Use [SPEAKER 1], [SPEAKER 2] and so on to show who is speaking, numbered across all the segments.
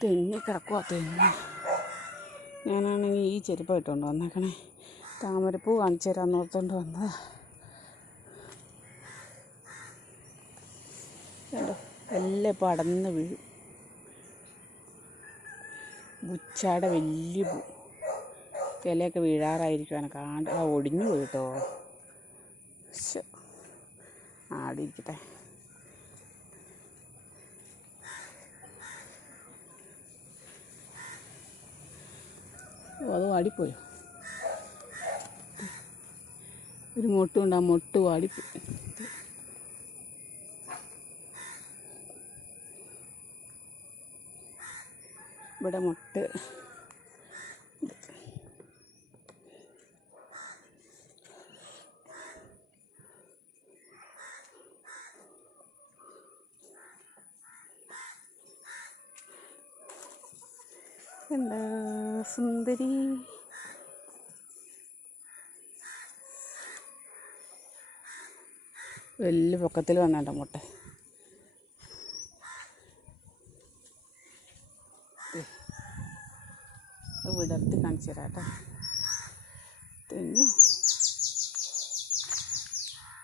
[SPEAKER 1] തെന്നി കിടക്കുക തെന്നി. ഞാനാണെങ്കിൽ ഈ ചെരുപ്പ് ഇട്ടുകൊണ്ട് വന്നേക്കണേ. താമരപ്പൂ കാണിച്ചു തരാമെന്ന് ഓർത്തുകൊണ്ട് വന്നതാ. എല്ലാം ഇപ്പോൾ അടന്ന് വീഴും. ബുച്ചാടെ വലിയ പൂ. ഇലയൊക്കെ വീഴാറായിരിക്കുവാണ് കാണ്ട് ആ ഒടിഞ്ഞു പോയി കേട്ടോ അത് വാടിപ്പോയോ? ഒരു മൊട്ടുണ്ട് ആ മൊട്ട് വാടിപ്പോയി. ഇവിടെ മൊട്ട് എന്താ സുന്ദരി. വലിയ പൊക്കത്തിൽ വന്നേണ്ട മുട്ട. വിടർത്തി കാണിച്ചു തരാം കേട്ടോ. തെന്നു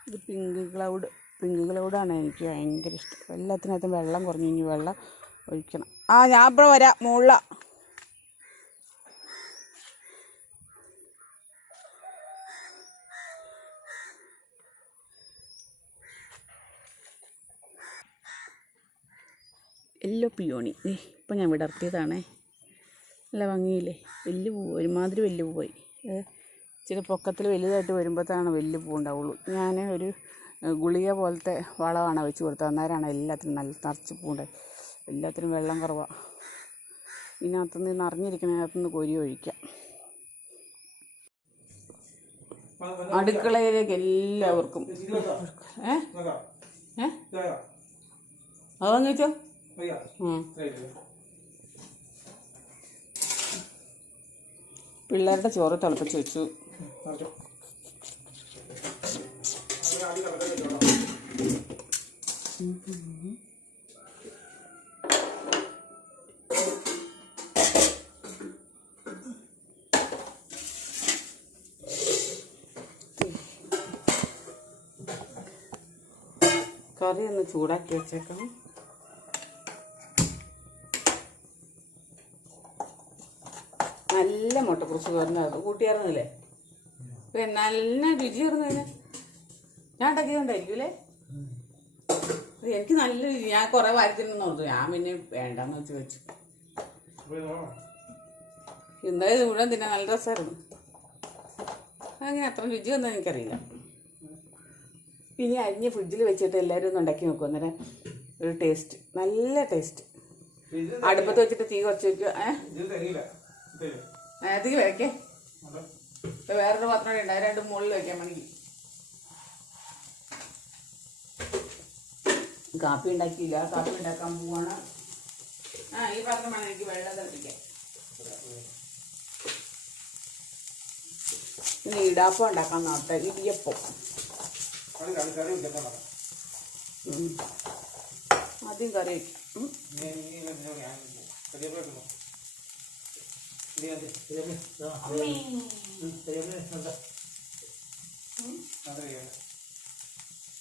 [SPEAKER 1] ഇത് പിങ്ക് ക്ലൗഡ്. പിങ്ക് ക്ലൗഡാണ് എനിക്ക് ഭയങ്കര ഇഷ്ടം. എല്ലാത്തിനകത്തും വെള്ളം കുറഞ്ഞു. ഇനി വെള്ളം ഒഴിക്കണം. ആ ഞാൻ ഇപ്പോൾ വരാം. മുകളില യെല്ലോ പിയോണി. ഇപ്പം ഞാൻ വിടർത്തിയതാണേ. നല്ല ഭംഗിയില്ലേ? വലിയ പൂ ഒരുമാതിരി വലിയ പൂവായി. ഇച്ചിരി പൊക്കത്തിൽ വലുതായിട്ട് വരുമ്പോഴത്താണ് വലിയ പൂ ഉണ്ടാവുള്ളൂ. ഞാൻ ഒരു ഗുളിക പോലത്തെ വളമാണ് വെച്ച് കൊടുത്തത്. അന്നേരമാണ് എല്ലാത്തിനും നല്ല നിറച്ച് പൂണ്ടായി എല്ലാത്തിനും വെള്ളം കുറവാണ് ഇതിനകത്തുനിന്ന് നിറഞ്ഞിരിക്കണതിനകത്തുനിന്ന് കോരി ഒഴിക്കാം. അടുക്കളയിലേക്ക് എല്ലാവർക്കും. ഏ? ഏ? വെച്ചോ? ഉം. പിള്ളേരുടെ ചോറ് തിളപ്പിച്ച് വെച്ചു. കറി ഒന്ന് ചൂടാക്കി വെച്ചേക്കാം നല്ല മുട്ടക്കുറിച്ച് പറഞ്ഞത് കൂട്ടിയായിരുന്നില്ലേ? നല്ല രുചിയായിരുന്നു അതിന്. ഞാൻ ഉണ്ടാക്കിയതുകൊണ്ടായിരിക്കും അല്ലേ? അത് എനിക്ക് നല്ല രുചി. ഞാൻ കുറെ വാരത്തിനെന്ന് ഓർത്തു. ഞാൻ പിന്നെ വേണ്ടെന്ന് വെച്ച് വെച്ചു. എന്തായാലും മുഴുവൻ തിന്നാൻ നല്ല രസമായിരുന്നു. അങ്ങനെ അത്ര രുചി ഒന്നും എനിക്കറിയില്ല. ഇനി അരിഞ്ഞ് ഫ്രിഡ്ജിൽ വെച്ചിട്ട് എല്ലാവരും ഒന്ന് ഉണ്ടാക്കി നോക്കും. അന്നേരം ഒരു ടേസ്റ്റ് നല്ല ടേസ്റ്റ് അടുപ്പത്ത് വെച്ചിട്ട് തീ കുറച്ച് വെക്കുക. ഏഹ് നേരത്തേക്ക് വെക്കേ ഇപ്പൊ വേറൊരു പാത്രം കൂടി ഉണ്ട് അത് രണ്ട് മുകളിൽ വെക്കാൻ വേണമെങ്കിൽ കാപ്പി ഉണ്ടാക്കിയില്ല കാപ്പി ഉണ്ടാക്കാൻ പോവാണ് ആ ഈ പാത്രം വേണം എനിക്ക് വെള്ളം തിളപ്പിക്കാൻ ഇനി ഇടാപ്പം ഉണ്ടാക്കാൻ നോട്ടെ ഇടിയപ്പം. ആദ്യം കറി വയ്ക്കും ഉം.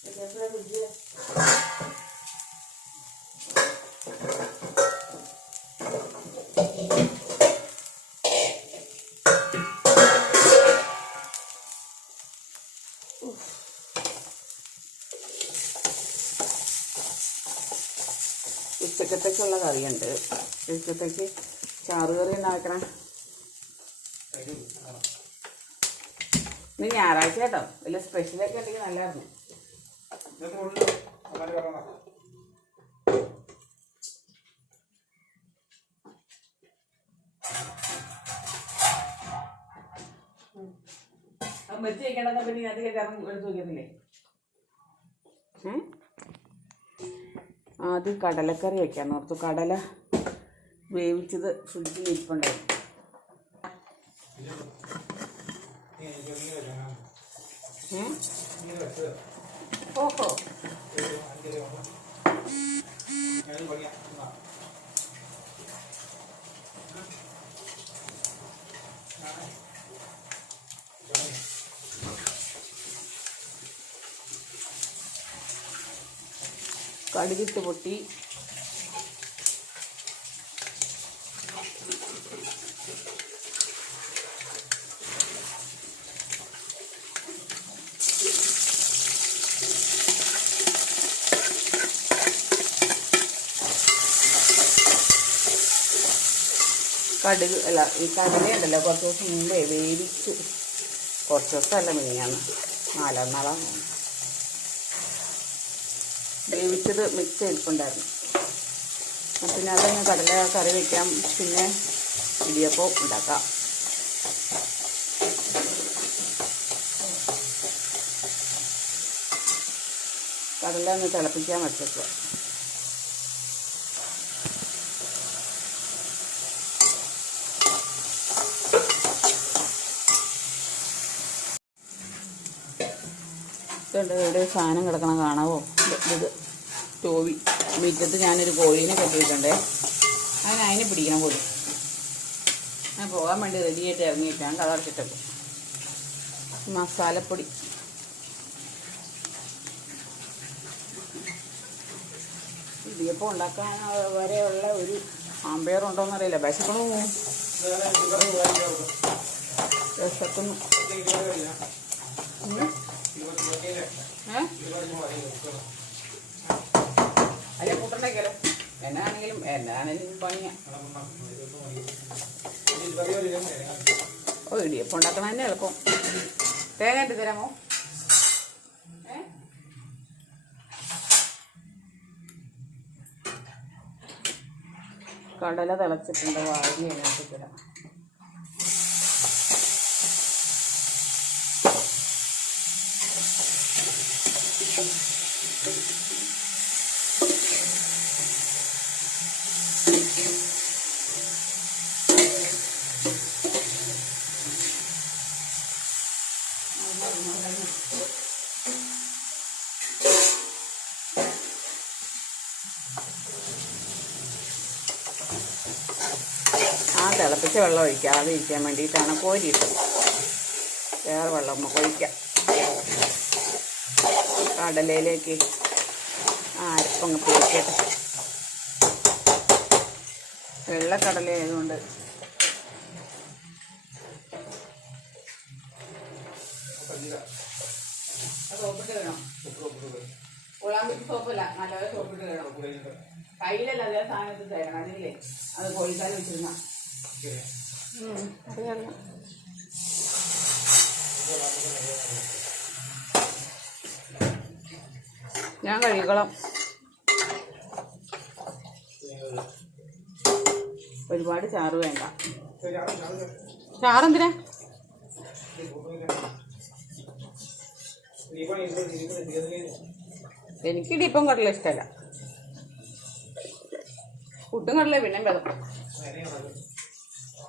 [SPEAKER 1] ഇതെപ്പോഴാ ഫ്രിഡ്ജിൽ? ഉച്ചക്കത്തേക്കുള്ള കറിയുണ്ട് ഉച്ചക്കത്തേക്ക് ചാറ് കറി ഉണ്ടാക്കണേ ഇന്ന് ഞായറാഴ്ച കേട്ടോ. വല്ല സ്പെഷ്യലൊക്കെ ഉണ്ടെങ്കിൽ നല്ലതായിരുന്നു വെച്ച് വെക്കണമെന്ന പിന്നെ അത് കേട്ടാൽ എടുത്ത് വയ്ക്കുന്നില്ലേ ഏ? ആദ്യം കടലക്കറി വെക്കാൻ ഓർത്തു. കടല വേവിച്ചത് ഫ്രിഡ്ജിൽ ഇരിപ്പുണ്ടായിരുന്നു. ஓஹோ. கடுகுத்து பொட்டி. കടുക് അല്ല ഈ കടുകയുണ്ടല്ലോ കുറച്ച് ദിവസം മുമ്പേ വേവിച്ച്. കുറച്ച് ദിവസമല്ല മീനാണ് നാലാം നാളാണ് വേവിച്ചത് മിക്സ് ചെയ്തിട്ടുണ്ടായിരുന്നു പിന്നെ അതങ്ങ് കടല കറി വയ്ക്കാം പിന്നെ ഇടിയപ്പം ഉണ്ടാക്കാം. കടല ഒന്ന് തിളപ്പിക്കാൻ വെച്ചേക്കുക ഇവിടെ സാധനം കിടക്കണം കാണാവോ? ഇത് ടോവി. മുറ്റത്ത് ഞാനൊരു കോഴീനെ കെട്ടിയിട്ടുണ്ടേ അങ്ങനെ അതിനെ പിടിക്കണം കോഴി ഞാൻ പോകാൻ വേണ്ടി റെഡിയായിട്ട് ഇറങ്ങിയിട്ടാണ് കളർച്ചിട്ടപ്പോൾ മസാലപ്പൊടി. ഇടിയപ്പം ഉണ്ടാക്കാൻ വരെയുള്ള ഒരു ആമ്പയർ ഉണ്ടോയെന്നറിയില്ല വിശക്കണു വിശക്കുന്നു. അല്ലെ കൂട്ടണ്ടേക്കല്ലോ എന്നാണെങ്കിലും എന്നാണെങ്കിലും പണിയാ. ഓ ഇടിയപ്പം ഉണ്ടാക്കണ തന്നെ എളുപ്പം. തേങ്ങ ഇട്ട് തരാമോ? കടല തിളച്ചിട്ടുണ്ട് വാരി അതിനകത്ത് തരാം ആ തിളപ്പിച്ച വെള്ളം ഒഴിക്കാതെ ഇരിക്കാൻ വേണ്ടിയിട്ടാണ് കോരിയിട്ടത്. വേറെ വെള്ളം നമുക്ക് ഒഴിക്കാം. കടലയിലേക്ക് അരപ്പങ്ങ് പൊരിക്കട്ടെ വെള്ളക്കടല ആയതുകൊണ്ട് കയ്യിലല്ല അതേ സാധനത്തിൽ തരണം അതില്ലേ? അത് കോഴിക്കാൽ വെച്ചിരുന്ന. ഞാൻ കഴിക്കണം. ഒരുപാട് ചാറ് വേണ്ട. ചാറെന്തിനാ? എനിക്ക് ഇടിയപ്പം കടല ഇഷ്ടമല്ല പുട്ടും കടല പിന്നെ വെതം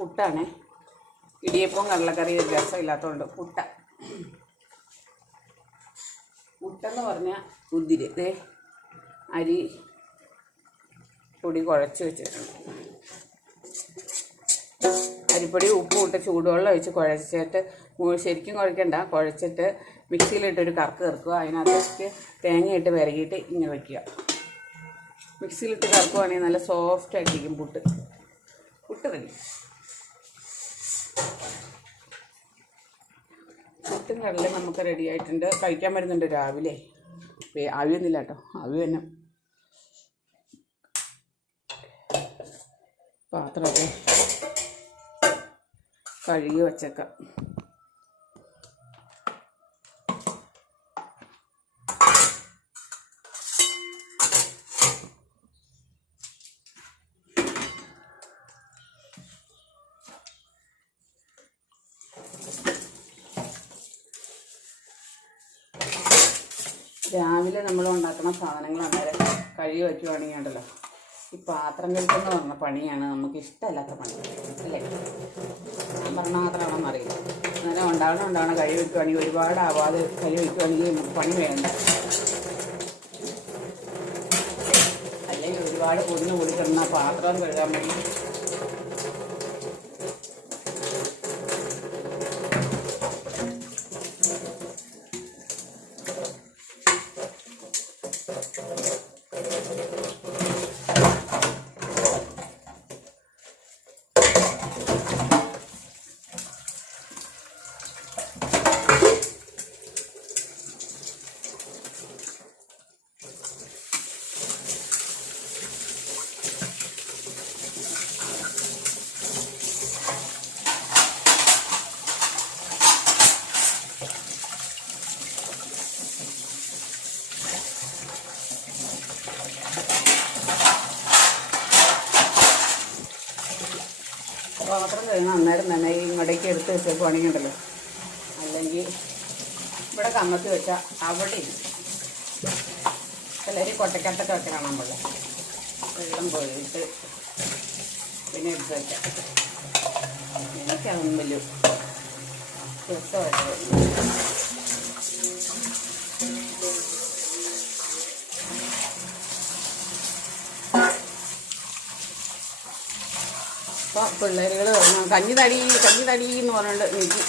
[SPEAKER 1] പുട്ടാണേ. ഇടിയപ്പവും കടലക്കറി വ്യത്യാസമില്ലാത്തതുകൊണ്ട് പുട്ട. പുട്ടെന്ന് പറഞ്ഞാൽ ഉതിര് ഇതേ അരി പൊടി കുഴച്ച് വെച്ചിട്ടുണ്ട്. അരിപ്പൊടി ഉപ്പും ഇട്ട് ചൂടുവെള്ളം ഒഴിച്ച് കുഴച്ചിട്ട് ശരിക്കും കുഴക്കണ്ട. കുഴച്ചിട്ട് മിക്സിയിലിട്ട് ഒരു കറക്ക് കറക്കുക അതിനകത്തേക്ക് തേങ്ങയിട്ട് വിരകിയിട്ട് ഇങ്ങനെ വയ്ക്കുക മിക്സിയിലിട്ട് കറക്കുവാണെങ്കിൽ നല്ല സോഫ്റ്റ് ആയിട്ടിരിക്കും പുട്ട്. പുട്ട് റെഡി. പുട്ടും കടലും നമുക്ക് റെഡി ആയിട്ടുണ്ട്. കഴിക്കാൻ വരുന്നുണ്ട് രാവിലെ. ആവിയൊന്നുമില്ല കേട്ടോ. ആവി തന്നെ പാത്രമൊക്കെ കഴുകി വച്ചേക്കാം. രാവിലെ നമ്മൾ ഉണ്ടാക്കുന്ന സാധനങ്ങൾ അന്നേരം കഴുകി വയ്ക്കുവാണെങ്കിൽ ഉണ്ടല്ലോ ഈ പാത്രം കഴുകുന്ന പറഞ്ഞ പണിയാണ് നമുക്ക് ഇഷ്ടമല്ലാത്ത പണി അല്ലേ? ഞാൻ പറഞ്ഞ മാത്രമാണെന്ന് അറിയില്ല. അന്നേരം ഉണ്ടാവണം ഉണ്ടാവണം കഴുകി വയ്ക്കുവാണെങ്കിൽ ഒരുപാട് ആവാതെ കഴുകി വയ്ക്കുവാണെങ്കിൽ പണി വേണ്ട. അല്ലെങ്കിൽ ഒരുപാട് പൊതിഞ്ഞ് കൂടി പാത്രം കഴുകാൻ വേണ്ടി പാത്രം കഴുകണം. അന്നേരം തന്നെ ഈ ഇങ്ങോട്ടേക്ക് എടുത്ത് വെച്ചേക്കുവാണെങ്കിൽ ഉണ്ടല്ലോ അല്ലെങ്കിൽ ഇവിടെ കമ്മത്തി വെച്ചാൽ അവിടെ ഇരിക്കും. കൊട്ടക്കത്തൊക്കെ വെക്കണം നമ്മൾ വെള്ളം പോയിട്ട് പിന്നെ എടുത്ത് വെക്കാം എനിക്കതൊന്നും വലിയ രസമായിട്ട് അപ്പോൾ പിള്ളേരുകൾ കഞ്ഞി തടി കഞ്ഞി തടി എന്ന് പറഞ്ഞിട്ട് എനിക്ക്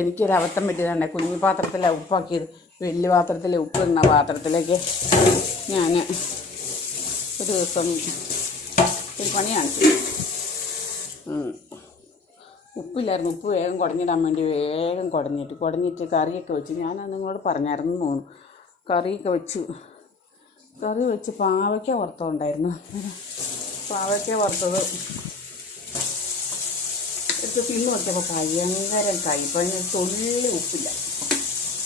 [SPEAKER 1] എനിക്കൊരു അബദ്ധം പറ്റിയതാണ്. കുഞ്ഞു പാത്രത്തിലാണ് ഉപ്പാക്കിയത്. വലിയ പാത്രത്തിൽ ഉപ്പ് ഇടുന്ന പാത്രത്തിലേക്ക് ഞാൻ ഒരു ദിവസം ഒരു പണിയാണ്. ഉപ്പില്ലായിരുന്നു. ഉപ്പ് വേഗം കുടഞ്ഞിടാൻ വേണ്ടി വേഗം കുടഞ്ഞിട്ട് കുടഞ്ഞിട്ട് കറിയൊക്കെ വെച്ച് ഞാൻ നിങ്ങളോട് പറഞ്ഞായിരുന്നു എന്ന് തോന്നുന്നു. കറിയൊക്കെ വെച്ചു. കറി വെച്ച് പാവയ്ക്ക വറുത്തതുണ്ടായിരുന്നു. പാവയ്ക്ക വറുത്തത് എടുത്ത് തിന്ന് വെച്ചപ്പോൾ ഭയങ്കരം കയ്പതിന് തുള്ളി ഉപ്പില്ല.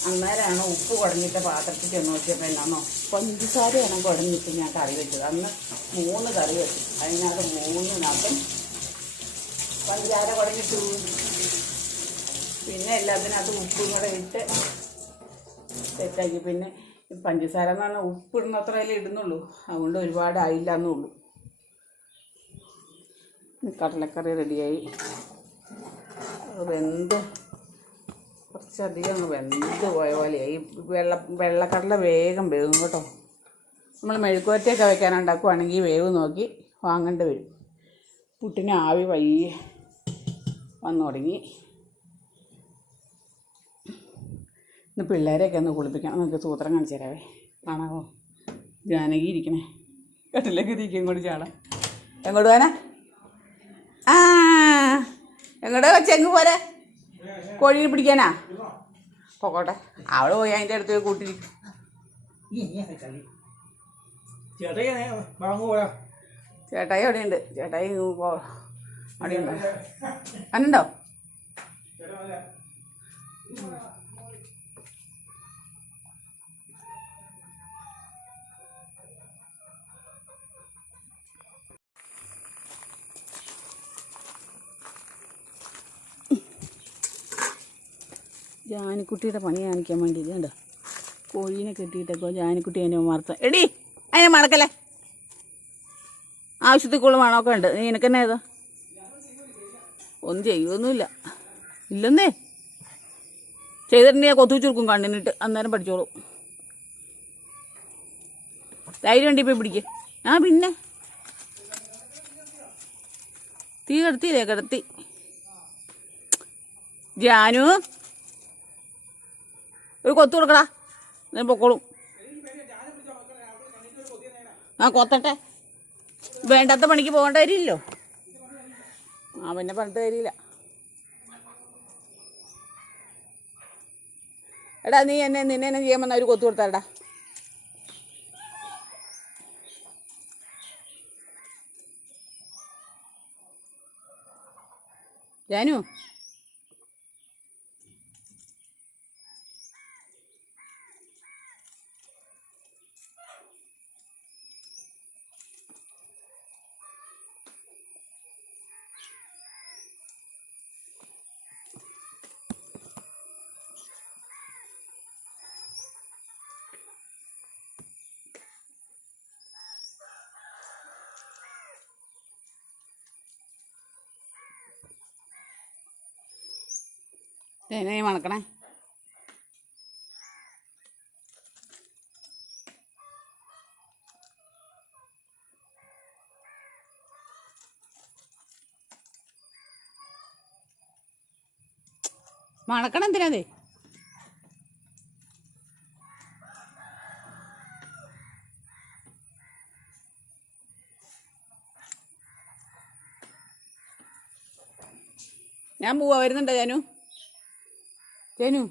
[SPEAKER 1] അന്നേരമാണ് ഉപ്പ് കുടഞ്ഞിട്ട് പാത്രത്തിൽ നോക്കിയപ്പോൾ എന്നാണോ പഞ്ചസാരയാണ് കുടഞ്ഞിട്ട് ഞാൻ കറി വെച്ചത്. അന്ന് മൂന്ന് കറി വെച്ചു. അതിനകത്ത് മൂന്നിനകത്തും പഞ്ചസാര കുടഞ്ഞിട്ടു. പിന്നെ എല്ലാത്തിനകത്ത് ഉപ്പും കൂടെ ഇട്ട് സെറ്റാക്കി. പിന്നെ പഞ്ചസാര എന്ന് പറഞ്ഞാൽ ഉപ്പ് ഇടുന്നത്രയല്ലേ ഇടുന്നുള്ളൂ. അതുകൊണ്ട് ഒരുപാട് ആയില്ല എന്നുള്ളൂ കടലക്കറി റെഡിയായി വെന്ത്. കുറച്ചധികം അങ്ങ് വെന്ത് പോയ പോലെയായി വെള്ള വെള്ളക്കടല വേഗം വേകും കേട്ടോ. നമ്മൾ മെഴുക്കുവറ്റയൊക്കെ വെക്കാനുണ്ടാക്കുവാണെങ്കിൽ വേവ് നോക്കി വാങ്ങേണ്ടി വരും. പുട്ടിന് ആവി വയ്യ വന്നു തുടങ്ങി. ഇന്ന് പിള്ളേരെയൊക്കെ ഒന്ന് കുളിപ്പിക്കണം നിങ്ങൾക്ക് സൂത്രം കാണിച്ചു തരാവേ. കാണാവോ? ജാനകി ഇരിക്കണേ. കട്ടിലേക്ക് ഇരിക്കും കൂടി ചാടാം എങ്ങോട്ട് ആ എങ്ങോട്ടാ ചെങ്ങ് പോരെ? കോഴിയെ പിടിക്കാനാ? പോകട്ടെ അവിടെ പോയി അതിന്റെ അടുത്ത് പോയി
[SPEAKER 2] വാങ്ങുപോയാ
[SPEAKER 1] ചേട്ടായി അവിടെ ഉണ്ട് ചേട്ടായി പോ. അവിടെ ഉണ്ടോ അന്നുണ്ടോ ജാനിക്കുട്ടിയുടെ പണി കാണിക്കാൻ വേണ്ടി ഇതുണ്ട് കോഴീനെ കെട്ടിയിട്ടൊക്കെ ജാനിക്കുട്ടി അതിനെ മറത്ത എടി അതിനെ മടക്കല്ലേ ആവശ്യത്തിക്കുള്ള മണമൊക്കെ ഉണ്ട്. നീ നിനക്കെന്നെ ഏതാ? ഒന്നും ചെയ്യുമൊന്നുമില്ല ഇല്ലെന്നേ. ചെയ്തിട്ടുണ്ടെങ്കിൽ കൊത്തു ചുരുക്കും കണ്ണിനിട്ട്. അന്നേരം പഠിച്ചോളൂ. ധൈര്യം ഉണ്ട് ഇപ്പം പിടിക്ക്. ആ പിന്നെ? തീ കിടത്തിയില്ലേ? കിടത്തി. ജാനു ഒരു കൊത്തു കൊടുക്കടാ. ഞാൻ പൊക്കോളും. ആ കൊത്തട്ടെ. വേണ്ടാത്ത പണിക്ക് പോകേണ്ട കാര്യമില്ലല്ലോ. ആ പിന്നെ പറഞ്ഞിട്ട് കാര്യമില്ല. എടാ നീ എന്നെ നിന്നെ എന്നെ ചെയ്യാൻ വന്നാൽ ഒരു കൊത്തു കൊടുത്താടാ ജാനു? എന്നെ മണക്കണേ. മണക്കണം എന്തിനാ അത്? ഞാൻ പോവാ വരുന്നുണ്ടോ ജാനു? ജാനു